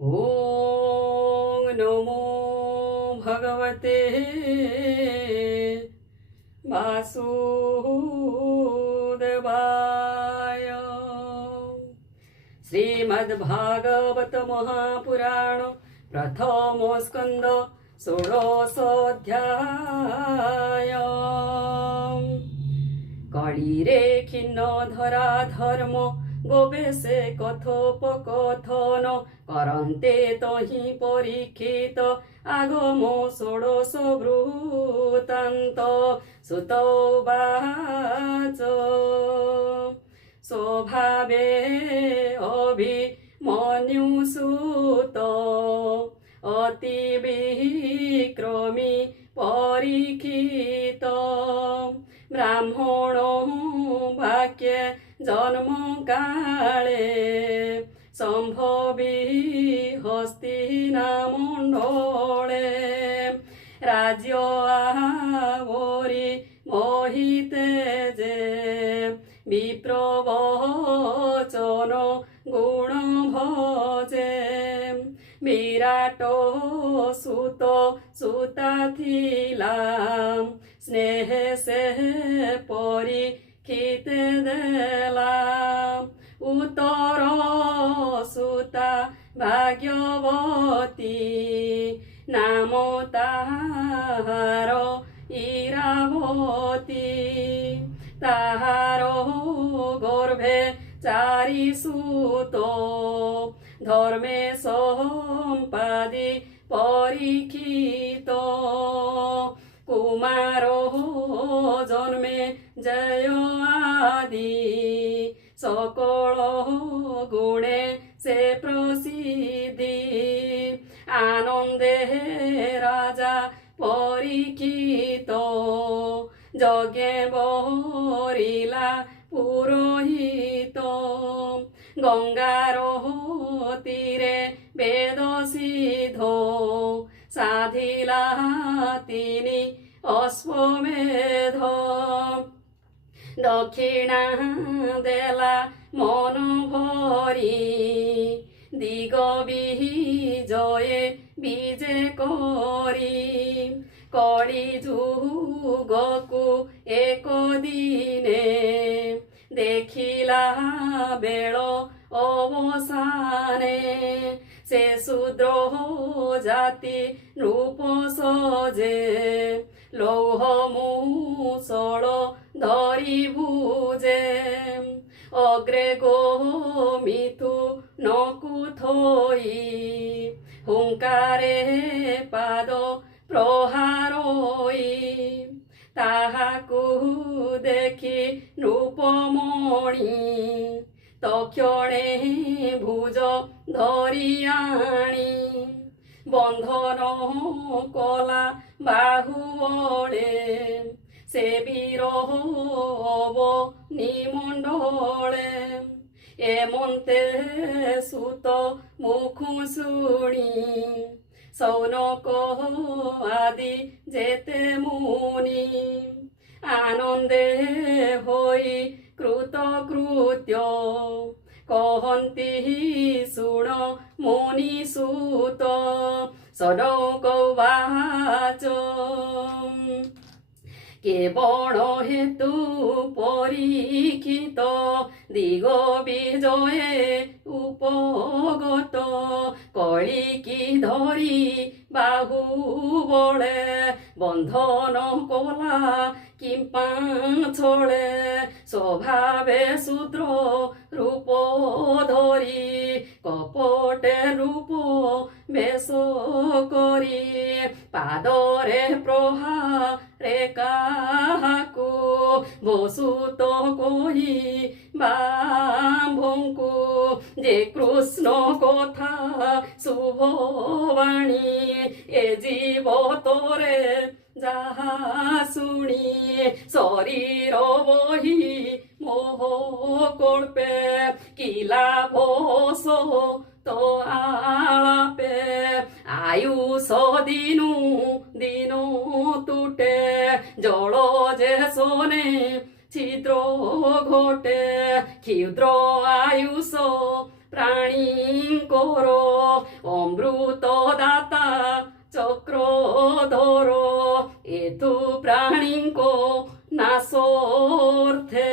ॐ नमो भगवते वासुदेवाय। श्रीमद्भागवत महापुराण प्रथम स्कंद षोडशोऽध्याय। कलिरे खिन्न धरा धर्म गोबेशे कथोपकथन करन्ते तहि परीक्षित आगम षोडश वृत्तान्त सुतोवाच। स्वभावे अभिमन्युसुत अति विक्रमी परीक्षित ब्राह्मणो वाक्य जन्म काले सम्भवी हस्तिनामण्डले राज्य आवरी मोहिते जे विप्रवचन गुण भजे विराट सुत सुता थिला स्नेह से परीक्षित देला उत्तर सुता भाग्यवती नाम ताहार इरावती ताहार गर्भे चारि सुत धर्मे सम्पादि परीक्षित कुमार जन्मे जय आदि सकल गुणे से प्रसिद्धि आनंदे राजा परीक्षित यज्ञे बरिला पुरोहित गंगार तीरे वेद सिद्ध साधिला तिनि अश्वमेध दक्षिणा देला मन भरी दिग विजये विजे करी कली जुगकु एक दिने देखिला बेल अवसाने से शूद्र जाति रूप सजे लौह मूसल धरी भुजे अग्रे गोमिथु नकु थोई हुंकारे पाद प्रहारोई ताहाकु देखि रूपमणि तक्षणे भुज धरि आणी बंधन कला बाहुबले से वीर निमंडले एमन्ते सुत मुखु शुणी सौनक आदि जेते मुनि आनंदे होई कृतकृत्य कहन्ति शुण मुनि सुत सनौकवाच केवल हेतु परीक्षित दिग विजये उपगत कलिकी धरी बाहुबले बंधन कला किंपाछले स्वभावे शूद्र रूप धरी कपटे रूप बेश करी पादरे प्रहारे काहाकु बसुत कही बाम्भंकु जे कृष्ण कथा शुभवाणी ए जीव तोरे যাহা শুনি শরীর বহি মোহ কল্পে কিলা ভোষ তো আলাপে আয়ুষ দিনু দিনু তুটে জল যে শোনে ছিদ্র ঘটে ক্ষুদ্র আয়ুষ ପ୍ରାଣୀଙ୍କର ଅମୃତ ଦାତା ଚକ୍ରଧର ଏଥୁ ପ୍ରାଣୀଙ୍କ ନାଶ ଅର୍ଥେ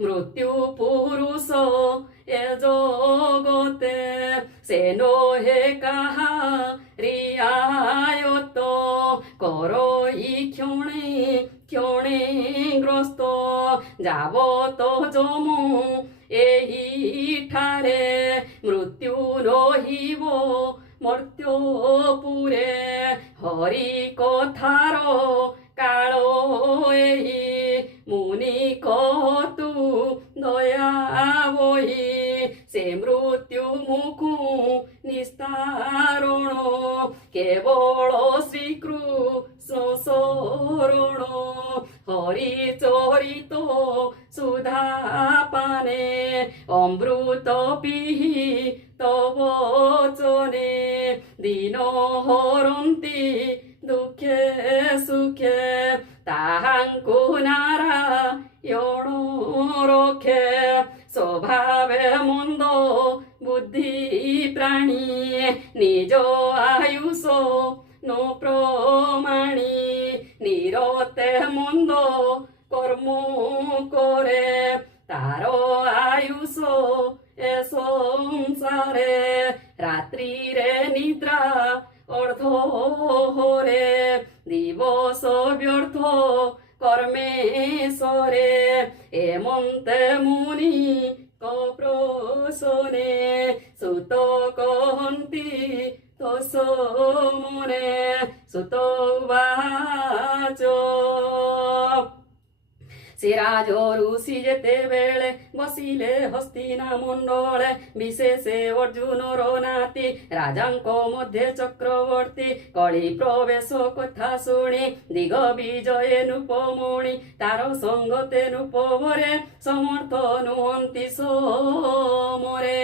ମୃତ୍ୟୁ ପୁରୁଷ ଏ ଜଗତେ ସେ ନୋহে କାହା ରିଆୟତ କରଇ କ୍ଷଣେ କ୍ଷଣେ ଗ୍ରସ୍ତ ଯାବତ ଯମ ଏହିଠାରେ ମୃତ୍ୟୁ ରହିବ ମର୍ତ୍ତ୍ୟପୁରେ ହରି କଥାର କାଳ ଏହି ମୁନି କହତୁ ଦୟା ବହି ସେ ମୃତ୍ୟୁ ମୁଖୁ ନିସ୍ତାରଣ କେବଳ ଶ୍ରୀକୃଷ୍ଣ ଶରଣ ହରି ଚରିତ ସୁଧା ପାନେ ଅମୃତ ପିହି ତବ ବଚନେ ଦିନ ହରନ୍ତି ଦୁଃଖେ ସୁଖେ ତାହାଙ୍କୁ ନାରାୟଣ ରଖେ ସ୍ୱଭାବେ ମନ୍ଦ ବୁଦ୍ଧି ପ୍ରାଣୀ ନିଜ ଆୟୁଷ ନ ପ୍ରମାଣୀ ନିରତେ ମନ୍ଦ কর্ম করে তার আয়ুষ এ সংসারে রাত্রিরে নিদ্রা অর্ধ হরে দিবস ব্যর্থ কর্মে সরে এমন্তে মুনি কপ্রসনে সুত কহন্তি তোষ মনে সুত বাচ ସେ ରାଜ ଋଷି ଯେତେବେଳେ ବସିଲେ ହସ୍ତିନା ମଣ୍ଡଳେ ବିଶେଷ ଅର୍ଜୁନର ନାତି ରାଜାଙ୍କ ମଧ୍ୟ ଚକ୍ରବର୍ତ୍ତୀ କଳି ପ୍ରବେଶ କଥା ଶୁଣି ଦିଗ ବିଜୟ ନୃପମଣି ତାର ସଙ୍ଗତେ ନୃପବରେ ସମର୍ଥ ନୁହନ୍ତି ସମରେ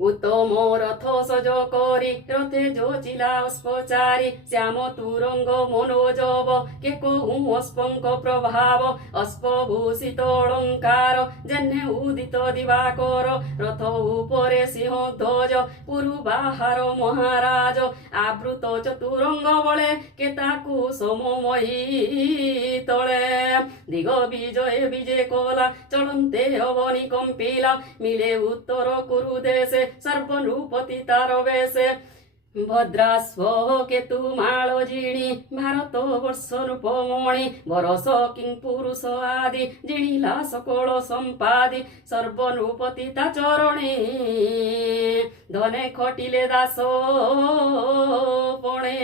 উত্তম রথ সজ করি রথে যোচিলা অস্পচারি শ্যাম তুরঙ্গ মনোজব কে কহু অস্পঙ্ক প্রভাব অস্পভূষিত অলঙ্কার যেনে উদিত দিবাকর রথ উপরে সিংহ ধ্বজ পুরু বাহার মহারাজ আবৃত চতুরঙ্গ বলে কে তাকু সমময়ী তলে দিগ বিজয় বিজে কলা চলন্তে অবনি কম্পিলা মিলে উত্তর কুরু দেশে সর্বনূপতি তার বেশে ভদ্রাস্ব কেতু মাল জিণি ভারত বর্ষ রূপমণি বরস কিং পুরুষ আদি জিণিলা সকল সম্পাদি সর্বনূপতি তা চরণে ধনে খটিলে দাস পণে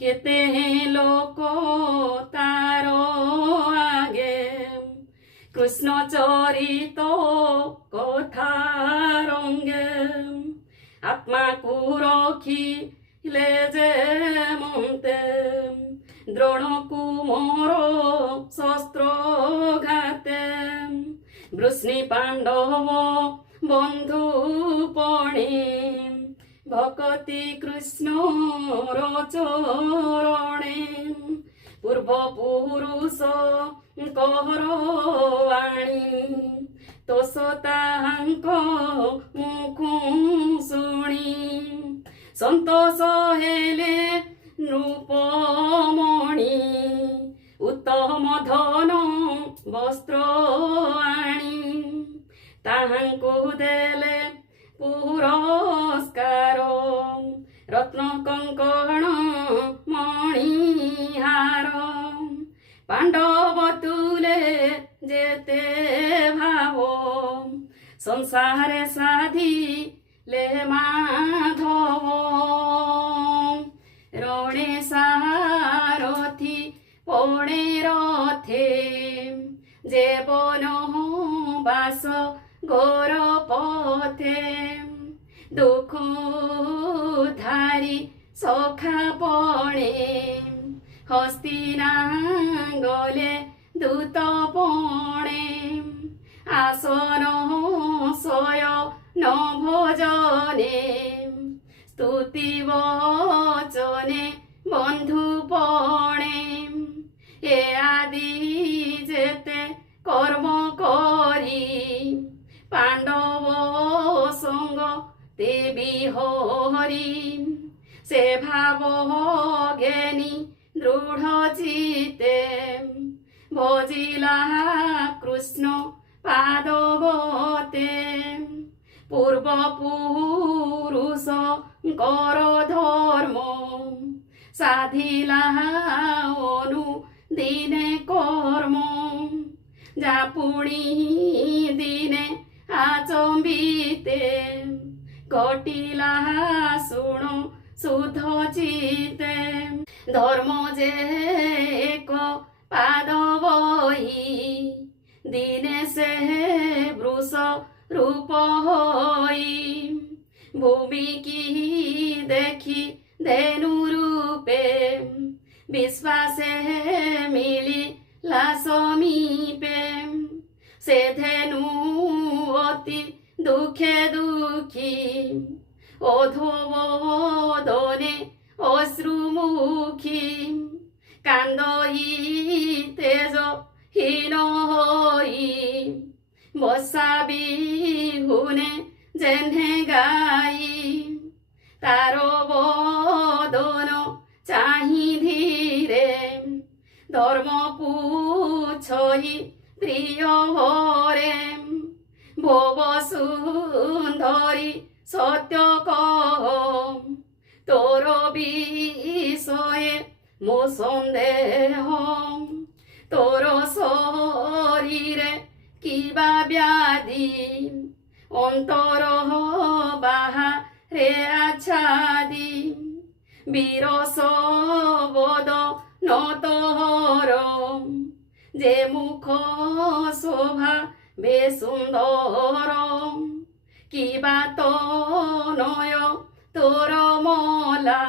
কেতে লোক তার আগে কৃষ্ণ চরিত কথা রঙ্গে আত্মাকু রখিলে যে মন্তে দ্রোণকু মোর শস্ত্র ঘাতে বৃষ্ণি পাণ্ডব বন্ধু পণে ভকতি কৃষ্ণ চরণে পূর্ব পুরুষ কহর বাণী তোষ তাহাঙ্ক মুখু শুনি সন্তোষ হেলে নৃপমণি উত্তম ধন বস্ত্র আনি তাহাঙ্কু দেলে পুরস্কার রত্ন কঙ্কণ মণিহার পাণ্ডব তুলে যেতে ভাব সংসারে সাধিলে মাধব রণে সারথি পণে রথে জীবন বাস ঘোর পথে দুঃখ ধারি সখা পণে হস্তিনা গলে দূত পণে আসন সয় ন ভোজনে স্তুতি বচনে বন্ধু পণে এ আদি যেতে কর্ম করি পাণ্ডব সঙ্গ তে বিহরি সে ভাব জ্ঞানী দৃঢ় চিতে ভজিলা কৃষ্ণ পাদবতে পূর্বপুরুষ কর ধর্ম সাধিলা অনু দিনে কর্ম যা পুণি দিনে আচম্বিতে ঘটিলা শুণ শুদ্ধ চিতে ধর্ম যে এক পাদ বহি দিনে সে বৃষ রূপ হই ভূমি কি দেখি ধেনু রূপে বিশ্বাসে মিলিলা সমীপে সে ধেনু অতি দুঃখে দুঃখী অধোবদনে অশ্রুমুখী কান্দই তেজ হীন হই বসা বিহুনে যেনে গাই তার বদন চাহি ধীরে ধর্ম পুছই প্রিয় হরে ভব সুন্দরী সত্য কহ তোর বিষয়ে মো সন্দেহ তোর শরীরে কিবা ব্যাধি অন্তর বাহারে আচ্ছাদি বিরস বদ নতর যে মুখ শোভা বে সুন্দর কিবা তো নয় তোর মলা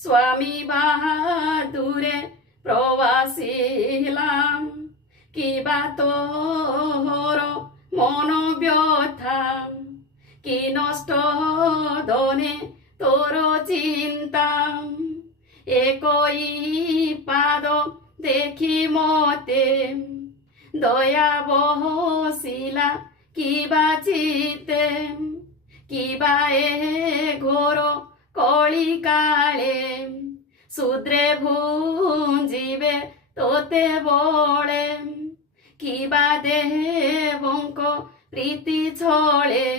স্বামী বাহাদুরে প্রবাসিলাম কিবা তোর মন ব্যথা কি নষ্ট ধনে তোর চিন্তা একই পাদ দেখি মতে দয়া বহসিলা কিবা চিতে কিবা এ ঘোর কলি কালে শূদ্রে ভুঞ্জিবে তোতে বলে কিবা দেবঙ্ক প্রীতি ছলে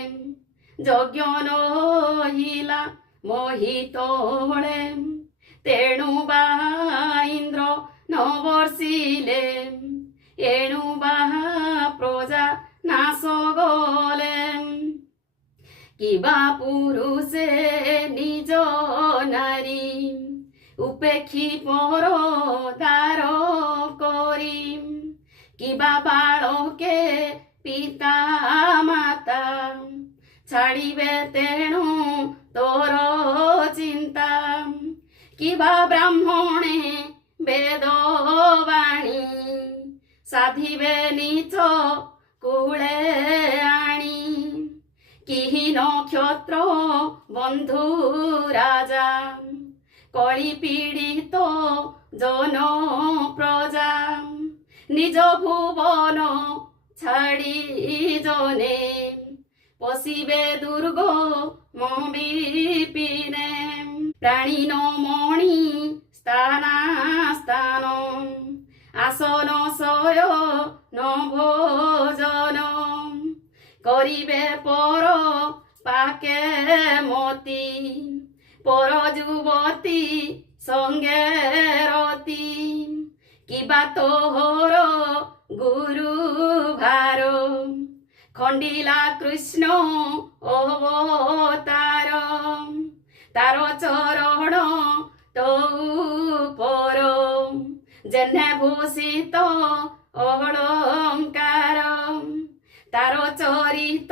যজ্ঞ নহিলা মোহিতলে তেণু বা ইন্দ্র নবর্ষিলে এণু বা প্রজা নাশ গলে কিবা পুরুষে নিজ নারী উপেক্ষী পর দার করি কিবা বালকে পিতা মাতা ছাড়িবে তেণু তোর চিন্তা কিবা ব্রাহ্মণে বেদবাণী সাধিবে নিচ কুলে আনি কিহি নক্ষত্র বন্ধু রাজা কলি পীড়িত জন প্রজা নিজ ভুবন ছাড়ি জনে পশিবে দুর্গ বিপিনে প্রাণী মণি স্থানা স্থান আসন শয় ন ভোজন করিবে পর পাকে মতি পর যুবতী সঙ্গে রতি কিবা তোহর গুরু ভার খণ্ডিলা কৃষ্ণ অবতার তার চরণ তো পর যেনে ভূষিত অলঙ্কার তার চরিত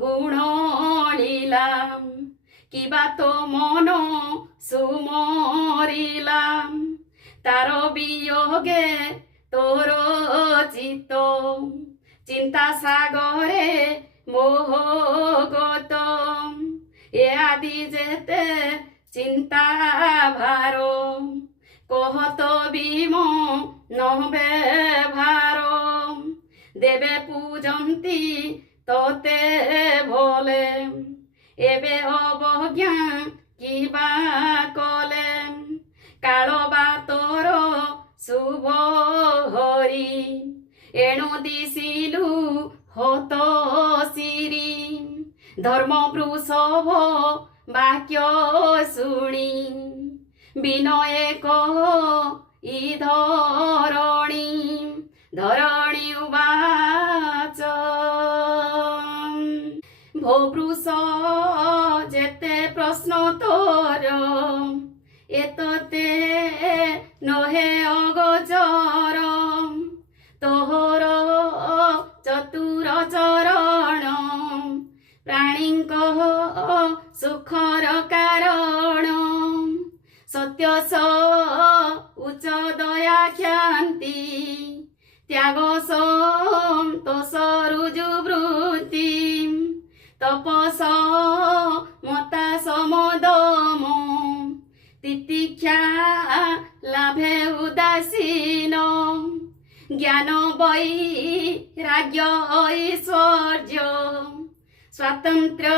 গুণ লীলা কিবা তো মন সুমরিলাম তার বিয়োগে তোর চিত চিন্তা সাগরে মোহগত এ আদি যেতে চিন্তা ভার কহত বিম নহবে ভার দেবে পূজন্তি তোতে বলে এবে অবজ্ঞা কিবা কলে কালবা তোর শুভ হরি এণু দিছিলু হত সিরি ধর্ম বৃষভ বাক্য শুনি বিনয়ে কহ ই ধরণী ধরণী উবাচ ভবৃষ যেতে প্রশ্ন তোর এততে নহে অগোচর তোহর চতুর চরণ প্রাণীଙ୍କ সুখর কারণ সত্য উচ্চ দয়া খ্যান্তি ত্যাগ সন্তোষ রুজু বৃত্তি তপস মতা সমদম তিতিক্ষা লাভে উদাসীন জ্ঞান বৈরাগ্য ঐশ্বর্য স্বাতন্ত্র্য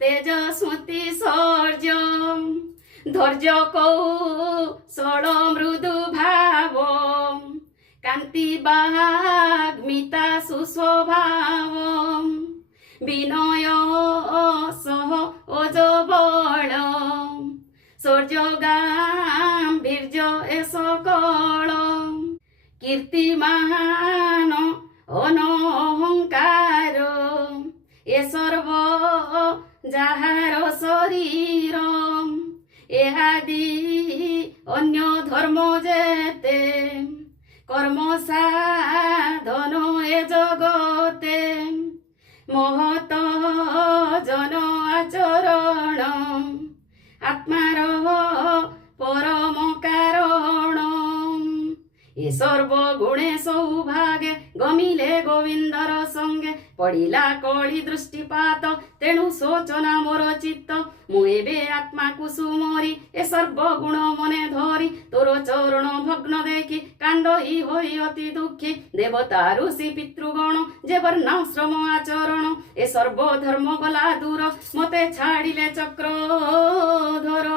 তেজ স্মৃতি সৌর্য ধৈর্য কৌশল মৃদু ভাব কান্তি বাগ্মিতা সুস্বভাব বিনয় সহ ওজ বল সৌর্য গাম্ভীর্য এ সকল কীর্তিমান অনহংকার এ সর্ব যাহার শরীর এহাদি অন্য ধর্ম যেতে কর্ম সাধন এ জগতে মহত জন আচরণ আত্মার পরম কারণ এ সর্বগুণে সৌভাগে গমিলে গোবিন্দর সঙ্গে পড়িলা কଳି দৃষ্টিপাত তেଣୁ শোচনা মোর চিত্ত ମୁଁ ଏବେ ଆତ୍ମାକୁ ସୁମରି ଏ ସର୍ବଗୁଣ ମନେ ଧରି ତୋର ଚରଣ ଭଗ୍ନ ଦେଖି କାନ୍ଦଇ ହୋଇ ଅତି ଦୁଃଖୀ ଦେବତା ଋଷି ପିତୃଗଣ ଯେ ବର୍ଣ୍ଣାଶ୍ରମ ଆଚରଣ ଏ ସର୍ବଧର୍ମ ଗଲା ଦୂର ମତେ ଛାଡ଼ିଲେ ଚକ୍ରଧର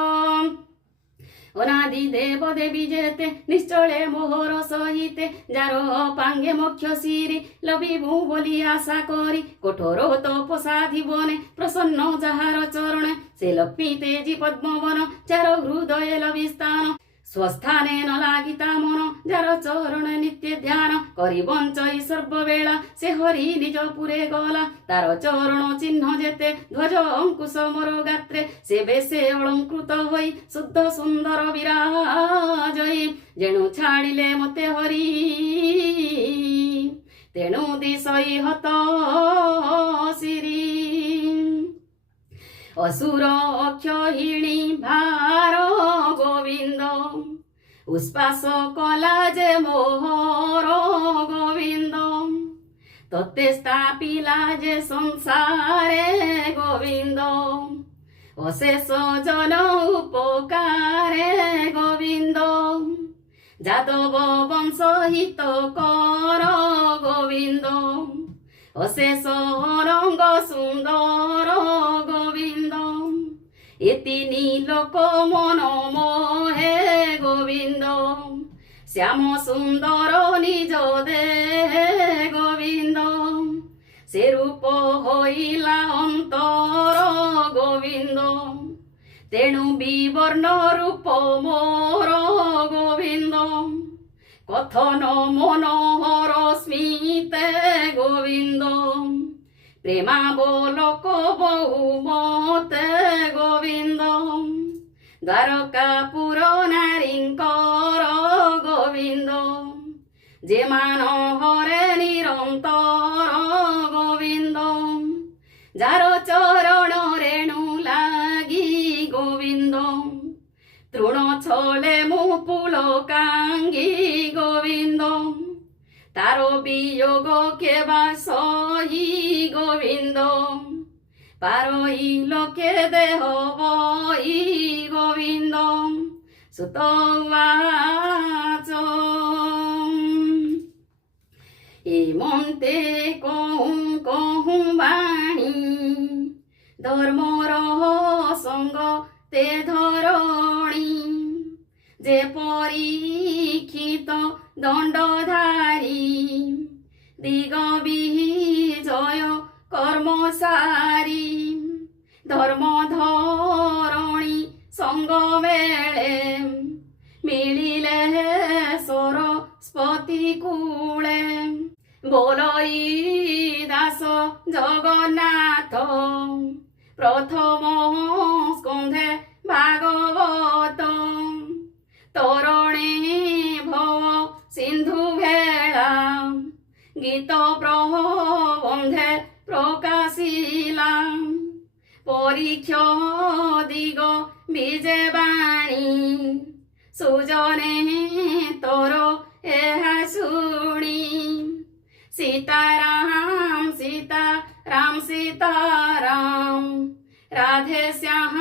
অনাদি দেব দেবী যেতে নিশ্চলে মোহর সহিতে যার পাঙ্গে মোক্ষ শিরি লবিবু বলি আশা করি কঠোর তপসাধি বনে প্রসন্ন যাহার চরণে সে লক্ষ্মী তেজি পদ্মবন যার হৃদয়ে লবি স্থান স্বস্থানে ন লাগিতা মন যার চরণে নিত্য ধ্যান করি বঞ্চই সর্ববেলা সে হরি নিজ পুরে গলা তার চরণ চিহ্ন যেতে ধ্বজ অঙ্কুশ মোর গাত্রে সে বেশে অলঙ্কৃত হই শুদ্ধ সুন্দর বিরাজই যেণু ছাড়িলে মতে হরি তেণু দিশই হত শিরি অসুর অক্ষহিণী ভার গোবিন্দ উৎপাস কলা যে মোহর গোবিন্দ তত্তে স্থাপিলা যে সংসারে গোবিন্দ অশেষ জন উপকারে গোবিন্দ যাদব বংশ হিত কর গোবিন্দ অশেষ রঙ্গ সুন্দর গোবিন্দ এ তিনি লোক মন মোহে গোবিন্দ শ্যাম সুন্দর নিজ দেহে গোবিন্দ সে রূপ হইলা অন্তর গোবিন্দ তেণু বিবর্ণ রূপ মোর গোবিন্দ কথন মনোহর স্মিতে গোবিন্দ প্রেমাবলোক বহু মতে গোবিন্দ দ্বারকাপুর নারীঙ্কর গোবিন্দ যে মান হরে নিরন্তর গোবিন্দ যার চরণ রেণু লাগি গোবিন্দ তৃণ ছলে মুপুল কাঙ্গি গোবিন্দ তার বিয়োগ কেবা সহি গোবিন্দ পারই লোকে দেহ বই গোবিন্দ সুতবাচ এ মন্তে কহু কহু বাণী ধর্মর সঙ্গ তে ধরণী যে পরীক্ষিত দণ্ডধারী দিগ বিজয় কর্মসারী ধর্ম ধরণী সঙ্গ মেলে মিলিলে সরস্বতী কূলে বলই দাস জগন্নাথ প্রথম স্কন্ধে ভাগবত তরণে ভব সিন্ধু ভেলা গীত প্রবন্ধে প্রকাশিলা পরীক্ষ দিগ বিজে বাণী সুজনে তোর এহা শুনি সীতারাম সীতারাম সীতারাম রাধে শ্যাম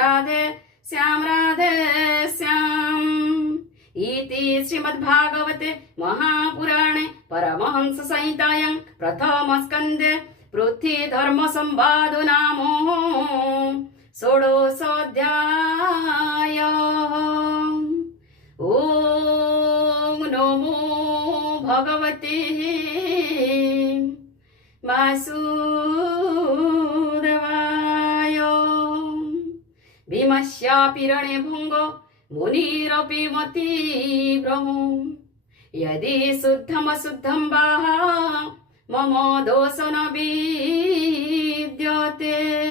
রাধে শ্যাম রাধে শ্যাম इति श्रीमद्भागवते महापुराणे परमहंस संहितायां प्रथमस्कन्धे पृथ्वीधर्मसंवादो नाम षोडशोऽध्यायः ॐ नमो भगवते वासुदेवाय भीमस्यापि रणे भङ्गो मुनिरपि मति ब्रह्म यदि शुद्धमशुद्धं वा मम दोष न विद्यते।